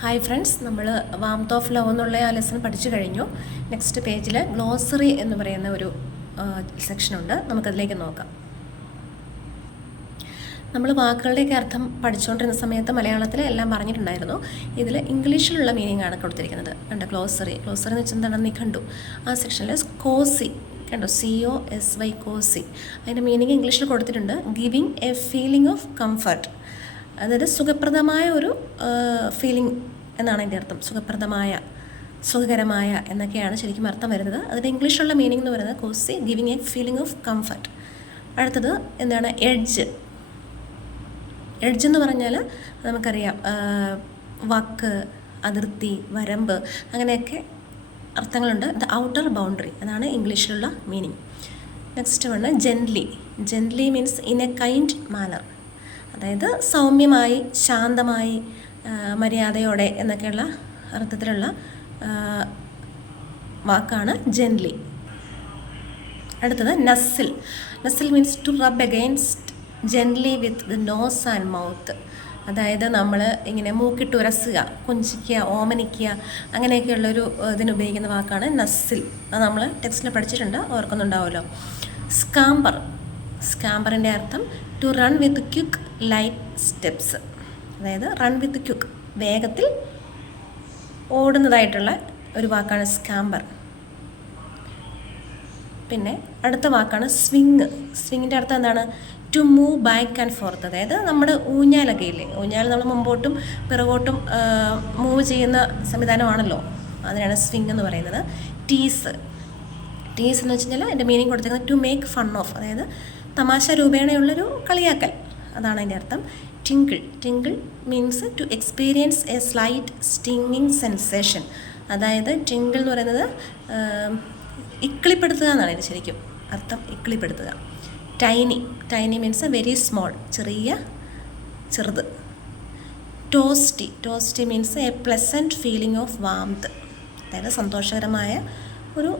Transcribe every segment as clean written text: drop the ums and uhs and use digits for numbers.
Hi friends, നമ്മൾ warmth of love എന്നുള്ള ആ ലെസൺ പഠിച്ചു കഴിഞ്ഞു. നെക്സ്റ്റ് പേജിൽ ഗ്ലോസറി എന്ന് പറയുന്ന ഒരു സെക്ഷനുണ്ട്. നമുക്കതിലേക്ക് നോക്കാം. നമ്മൾ വാക്കുകളുടെയൊക്കെ അർത്ഥം പഠിച്ചുകൊണ്ടിരുന്ന സമയത്ത് മലയാളത്തിൽ എല്ലാം പറഞ്ഞിട്ടുണ്ടായിരുന്നു. ഇതിൽ ഇംഗ്ലീഷിലുള്ള മീനിങ് ആണ് കൊടുത്തിരിക്കുന്നത്. കണ്ടോ, ഗ്ലോസറി എന്ന് വെച്ചാൽ എന്താണെന്ന് കണ്ടു. ആ സെക്ഷനിൽ കോസി കണ്ടോ, COSY കോസി, അതിൻ്റെ മീനിങ് ഇംഗ്ലീഷിൽ കൊടുത്തിട്ടുണ്ട്. Giving a feeling of comfort, അതായത് സുഖപ്രദമായ ഒരു ഫീലിംഗ് എന്നാണ് അതിൻ്റെ അർത്ഥം. സുഖകരമായ എന്നൊക്കെയാണ് ശരിക്കും അർത്ഥം വരുന്നത്. അതിൻ്റെ ഇംഗ്ലീഷിലുള്ള മീനിങ് എന്ന് പറയുന്നത് cosy, giving a feeling of comfort. അടുത്തത് എന്താണ്? എഡ്ജ് എന്ന് പറഞ്ഞാൽ നമുക്കറിയാം, വാക്ക്, അതിർത്തി, വരമ്പ്, അങ്ങനെയൊക്കെ അർത്ഥങ്ങളുണ്ട്. ദ ഔട്ടർ ബൗണ്ടറി, അതാണ് ഇംഗ്ലീഷിലുള്ള meaning. Next one gently means in a kind manner, അതായത് സൗമ്യമായി, ശാന്തമായി, മര്യാദയോടെ എന്നൊക്കെയുള്ള അർത്ഥത്തിലുള്ള വാക്കാണ് ജെൻറ്റ്ലി. അടുത്തത് nuzzle means to rub against gently with the nose and mouth, അതായത് നമ്മൾ ഇങ്ങനെ മൂക്കിട്ട് ഉരസുക, കൊഞ്ചിക്കുക, ഓമനിക്കുക, അങ്ങനെയൊക്കെയുള്ളൊരു ഇതിന് ഉപയോഗിക്കുന്ന വാക്കാണ് നസ്സിൽ. അത് നമ്മൾ ടെക്സ്റ്റിൽ പഠിച്ചിട്ടുണ്ട്, ഓർക്കുന്നുണ്ടാവുമല്ലോ. സ്കാമ്പറിൻ്റെ അർത്ഥം to run with quick light steps, അതായത് റൺ വിത്ത് ക്വിക്ക്, വേഗത്തിൽ ഓടുന്നതായിട്ടുള്ള ഒരു വാക്കാണ് സ്കാമ്പർ. പിന്നെ അടുത്ത വാക്കാണ് സ്വിങ്ങിൻ്റെ അർത്ഥം എന്താണ്? To move back and forth, അതായത് നമ്മുടെ ഊഞ്ഞാലൊക്കെ ഇല്ലേ, ഊഞ്ഞാൽ നമ്മൾ മുമ്പോട്ടും പിറകോട്ടും മൂവ് ചെയ്യുന്ന സംവിധാനമാണല്ലോ, അതിനാണ് സ്വിങ് എന്ന് പറയുന്നത്. ടീസ് എന്ന് വെച്ച് കഴിഞ്ഞാൽ എൻ്റെ മീനിങ് കൊടുത്തിരിക്കുന്നത് ടു മേക്ക് ഫൺ ഓഫ്, അതായത് തമാശ രൂപേണയുള്ളൊരു കളിയാക്കൽ, അതാണ് അതിൻ്റെ അർത്ഥം. Tinkle means to experience a slight stinging sensation, അതായത് ടിങ്കിൾ എന്ന് പറയുന്നത് ഇക്കിളിപ്പെടുത്തുക എന്നാണ് ഇത് ശരിക്കും അർത്ഥം, ഇക്കിളിപ്പെടുത്തുക. ടൈനി മീൻസ് വെരി സ്മോൾ, ചെറുത്. Toasty means a pleasant feeling of warmth, അതായത് സന്തോഷകരമായ ഒരു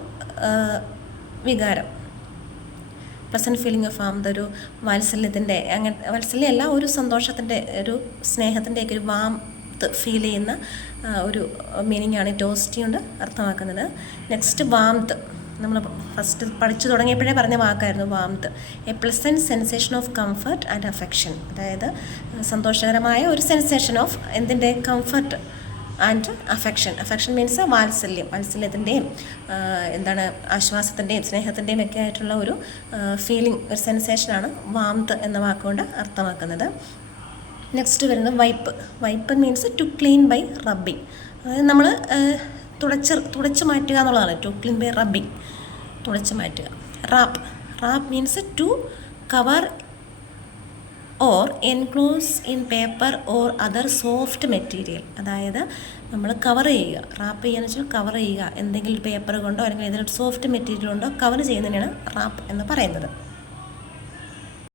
വികാരം. പ്ലസൻറ്റ് ഫീലിംഗ് ഓഫ് വാംത്ത്, ഒരു വാത്സല്യത്തിൻ്റെ, വാത്സല്യമല്ല, ഒരു സന്തോഷത്തിൻ്റെ, ഒരു സ്നേഹത്തിൻ്റെയൊക്കെ ഒരു വാംത്ത് ഫീൽ ചെയ്യുന്ന ഒരു മീനിങ്ങാണ് ടോസ്റ്റി കൊണ്ട് അർത്ഥമാക്കുന്നത്. നെക്സ്റ്റ് വാംത്ത്, നമ്മൾ ഫസ്റ്റ് പഠിച്ചു തുടങ്ങിയപ്പോഴേ പറഞ്ഞ വാക്കായിരുന്നു warmth. A pleasant sensation of comfort and affection, അതായത് സന്തോഷകരമായ ഒരു സെൻസേഷൻ ഓഫ് എന്തിൻ്റെ? കംഫർട്ട് ആൻഡ് അഫെക്ഷൻ മീൻസ് വാത്സല്യത്തിൻ്റെയും എന്താണ്, ആശ്വാസത്തിൻ്റെയും സ്നേഹത്തിൻ്റെയും ഒക്കെ ആയിട്ടുള്ള ഒരു ഫീലിംഗ്, ഒരു സെൻസേഷനാണ് വാംത്ത് എന്ന വാക്കുകൊണ്ട് അർത്ഥമാക്കുന്നത്. നെക്സ്റ്റ് വരുന്നത് wipe means to clean by rubbing, അതായത് നമ്മൾ തുടച്ച് മാറ്റുക എന്നുള്ളതാണ്. ടു ക്ലീൻ ബൈ റബ്ബിങ്, തുടച്ച് മാറ്റുക. Wrap means to cover or enclose in paper or other soft material, അതായത് നമ്മൾ കവർ ചെയ്യുക. റാപ്പ് ചെയ്യുക എന്ന് വെച്ചാൽ കവർ ചെയ്യുക, എന്തെങ്കിലും പേപ്പർ കൊണ്ടോ അല്ലെങ്കിൽ ഏതെങ്കിലും സോഫ്റ്റ് മെറ്റീരിയൽ കൊണ്ടോ കവർ ചെയ്യുന്നതിനാണ് റാപ്പ് എന്ന് പറയുന്നത്.